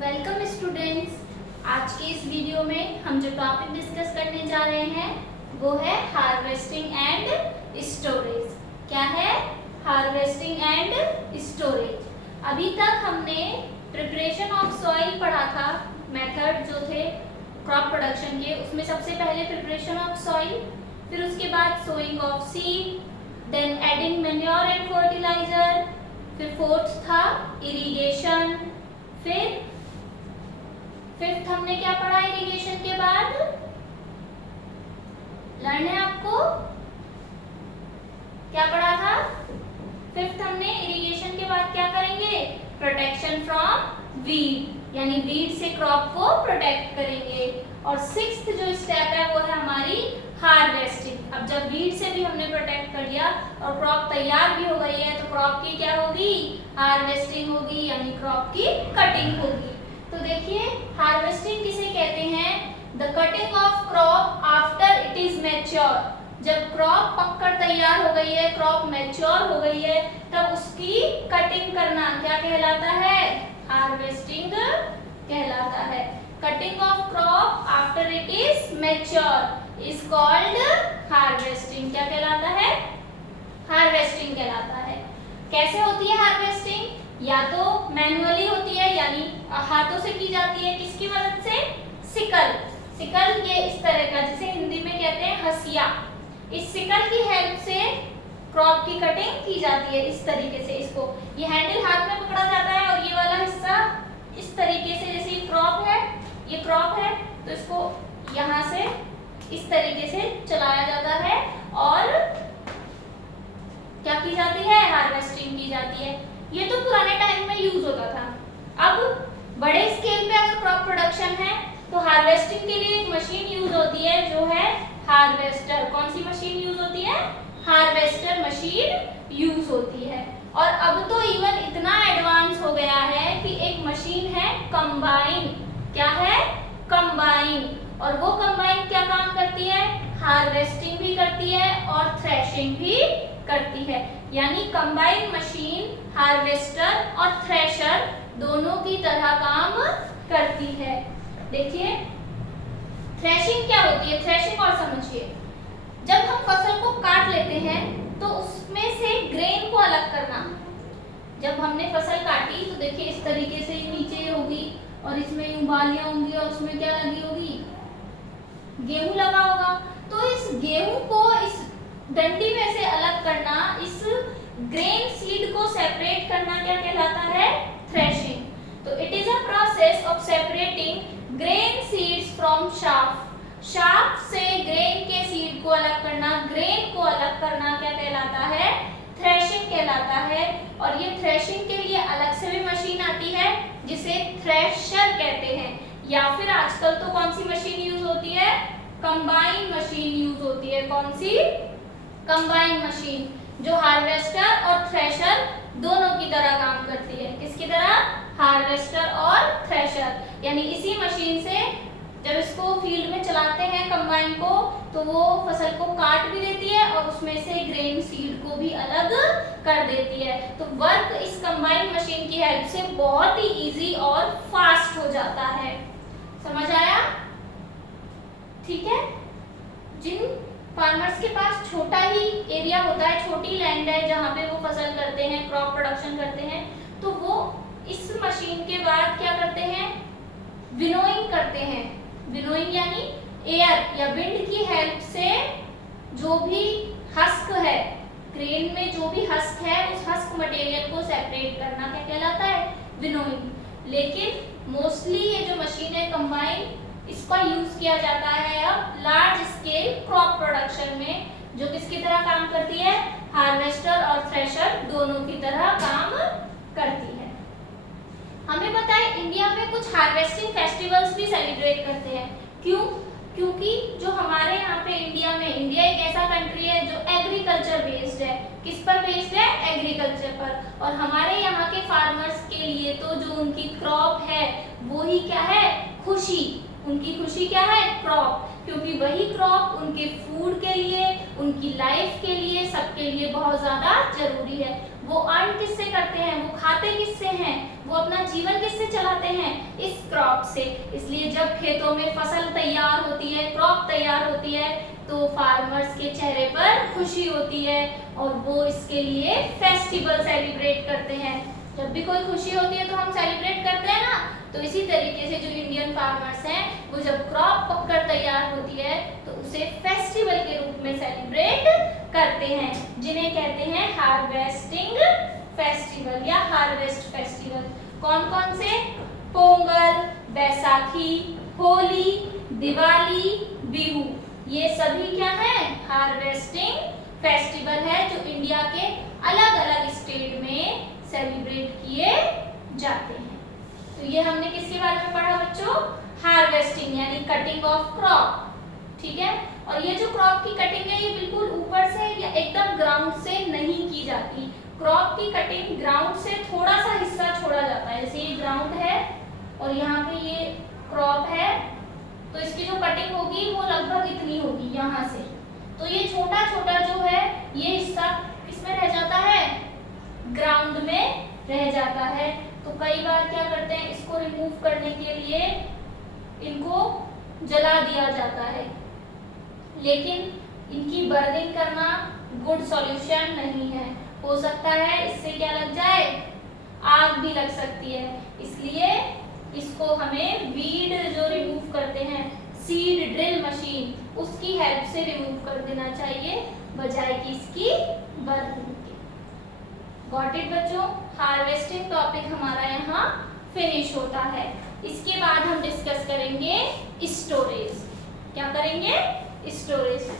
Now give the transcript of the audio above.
Welcome students. आज के इस वीडियो में हम जो टॉपिक डिस्कस करने जा रहे हैं वो है हार्वेस्टिंग एंड स्टोरेज। क्या है? Harvesting and storage. अभी तक हमने प्रिपरेशन ऑफ सॉइल पढ़ा था, मेथड जो थे क्रॉप प्रोडक्शन के, उसमें सबसे पहले प्रिपरेशन ऑफ सॉइल, फिर उसके बाद sowing of seed, then adding manure and fertiliser, फिर फोर्थ था इरिगेशन, फिर फिफ्थ हमने क्या पढ़ा इरिगेशन के बाद? लर्न है आपको? क्या पढ़ा था? फिफ्थ हमने इरिगेशन के बाद क्या करेंगे? प्रोटेक्शन फ्रॉम वीड, यानी वीड से क्रॉप को प्रोटेक्ट करेंगे। और सिक्स्थ जो स्टेप है वो है हमारी हार्वेस्टिंग। अब जब वीड से भी हमने प्रोटेक्ट कर लिया और क्रॉप तैयार भी हो गई है तो क्रॉप की क्या होगी? हार्वेस्टिंग होगी, यानी क्रॉप की कटिंग होगी। तो देखिए हार्वेस्टिंग किसे कहते हैं? The cutting of crop after it is mature. जब क्रॉप पककर तैयार हो गई है, क्रॉप मैच्योर हो गई है, तब उसकी कटिंग करना क्या कहलाता है? हार्वेस्टिंग कहलाता है। Cutting of crop after it is mature is called harvesting. क्या कहलाता है? हार्वेस्टिंग कहलाता है। कैसे होती है हार्वेस्टिंग? या तो मैनुअली होती है, यानी हाथों से की जाती है। किसकी मदद से? सिकल। सिकल ये इस तरह का, जिसे हिंदी में कहते हैं हसिया। इस सिकल की हेल्प से क्रॉप की कटिंग की जाती है इस तरीके से। इसको ये हैंडल हाथ में पकड़ा जाता है और ये वाला हिस्सा इस तरीके से, जैसे ये क्रॉप है तो इसको यहाँ से इस तरीके से चलाया जाता है और क्या की जाती है? हार्वेस्टिंग की जाती है। ये तो पुराने टाइम में यूज होता था। अब बड़े स्केल पे अगर क्रॉप प्रोडक्शन है तो हार्वेस्टिंग के लिए एक मशीन यूज होती है जो है हार्वेस्टर। कौन सी मशीन यूज होती है? हार्वेस्टर मशीन यूज होती है। और अब तो इवन इतना एडवांस हो गया है कि एक मशीन है कंबाइन। क्या है? कंबाइन। और वो कंबाइन क्या काम करती है? हार्वेस्टिंग भी करती है और थ्रेशिंग भी करती है। यानी कंबाइन मशीन हार्वेस्टर और थ्रेशर दोनों की तरह काम करती है। देखिए थ्रेशिंग क्या होती है? थ्रेशिंग और समझिए। जब हम फसल को काट लेते हैं तो उसमें से ग्रेन को अलग करना। जब हमने फसल काटी तो देखिए इस तरीके से नीचे होगी और इसमें यूं बालियां होंगी और उसमें क्या लगी होगी? गेहूं लगा होगा। तो इस गेहूं को इस डंडी में से अलग करना, इस ग्रेन सीड को सेपरेट करना क्या कहलाता है? थ्रेशिंग। तो it is a process of separating grain seeds from shaft. Shaft से ग्रेन के सीड को अलग करना, ग्रेन को अलग करना क्या कहलाता है? थ्रेशिंग कहलाता है। और ये थ्रेशिंग के लिए अलग से भी मशीन आती है जिसे थ्रेशर कहते हैं। या फिर आजकल तो कौन सी मशीन यूज होती है? कंबाइन मशीन यूज होती है। कौन सी? कंबाइन मशीन, जो हार्वेस्टर और थ्रेशर दोनों की तरह काम करती है। किसकी तरह? हार्वेस्टर और थ्रेशर। यानी इसी मशीन से जब इसको फील्ड में चलाते हैं कंबाइन को, तो वो फसल को काट भी देती है और उसमें से ग्रेन सीड को भी अलग कर देती है। तो वर्क इस कंबाइन मशीन की हेल्प से बहुत ही इजी और फास्ट हो जाता है। समझ आया? ठीक है। जिन फार्मर्स के पास छोटा ही एरिया होता है, छोटी लैंड है जहाँ पे वो फसल करते हैं, क्रॉप प्रोडक्शन करते हैं, तो वो इस मशीन के बाद क्या करते हैं? विनोइंग करते हैं। विनोइंग यानी एयर या विंड की हेल्प से जो भी हस्क है, ग्रेन में जो भी हस्क है, उस हस्क मटेरियल को सेपरेट करना क्या कहलाता है? विनोइंग। लेकिन मोस्टली ये जो मशीन है कंबाइन, इसका यूज किया जाता है अब लार्ज स्केल क्रॉप प्रोडक्शन में, जो किसकी तरह काम करती है? हार्वेस्टर और थ्रेशर दोनों की तरह काम करती है। हमें पता है इंडिया में कुछ हार्वेस्टिंग फेस्टिवल्स भी सेलिब्रेट करते हैं। क्यों? क्योंकि जो हमारे यहाँ पे इंडिया एक ऐसा कंट्री है जो एग्रीकल्चर बेस्ड है। किस पर बेस्ड है? एग्रीकल्चर पर। और हमारे यहाँ के फार्मर्स के लिए तो जो उनकी क्रॉप है वो ही क्या है? खुशी। उनकी खुशी क्या है? क्रॉप। क्योंकि वही क्रॉप उनके फूड के लिए, उनकी लाइफ के लिए, सबके लिए बहुत ज्यादा जरूरी है। वो अर्न किससे करते हैं, वो खाते किससे हैं, वो अपना जीवन किससे चलाते हैं, इस क्रॉप से। इसलिए जब खेतों में फसल तैयार होती है, क्रॉप तैयार होती है, तो फार्मर्स के चेहरे पर खुशी होती है और वो इसके लिए फेस्टिवल सेलिब्रेट करते हैं। जब भी कोई खुशी होती है तो हम सेलिब्रेट करते हैं ना, तो इसी तरीके से जो इंडियन फार्मर्स हैं वो जब क्रॉप पककर तैयार होती है तो उसे फेस्टिवल के रूप में सेलिब्रेट करते हैं, जिन्हें कहते हैं हार्वेस्टिंग फेस्टिवल या हार्वेस्ट फेस्टिवल। कौन कौन से, पोंगल, बैसाखी, होली, दिवाली, बिहू, ये सभी क्या है, हार्वेस्टिंग फेस्टिवल है जो इंडिया के अलग अलग स्टेट में सेलिब्रेट किए जाते हैं। तो ये हमने किसके बारे में पढ़ा बच्चों, हार्वेस्टिंग यानी कटिंग ऑफ क्रॉप, ठीक है। और ये जो क्रॉप की कटिंग है ये बिल्कुल ऊपर से या एकदम ग्राउंड से नहीं की जाती। क्रॉप की कटिंग ग्राउंड से थोड़ा सा हिस्सा छोड़ा जाता है, जैसे ये ग्राउंड है और यहाँ पे ये क्रॉप है, तो इसकी जो कटिंग होगी वो लगभग इतनी होगी यहाँ से। तो ये छोटा छोटा जो है ये हिस्सा किसमें रह जाता है, ग्राउंड में रह जाता है। तो कई बार क्या करते हैं, इसको रिमूव करने के लिए इनको जला दिया जाता है, लेकिन इनकी बर्निंग करना गुड सॉल्यूशन नहीं है। हो सकता है इससे क्या लग जाए, आग भी लग सकती है। इसलिए इसको हमें वीड जो रिमूव करते हैं, सीड ड्रिल मशीन, उसकी हेल्प से रिमूव कर देना चाहिए बजाय कि इसकी बर्निंग के। गॉट इट बच्चों, हार्वेस्टिंग टॉपिक हमारा यहाँ फिनिश होता है। इसके बाद हम डिस्कस करेंगे स्टोरेज। क्या करेंगे, स्टोरेज।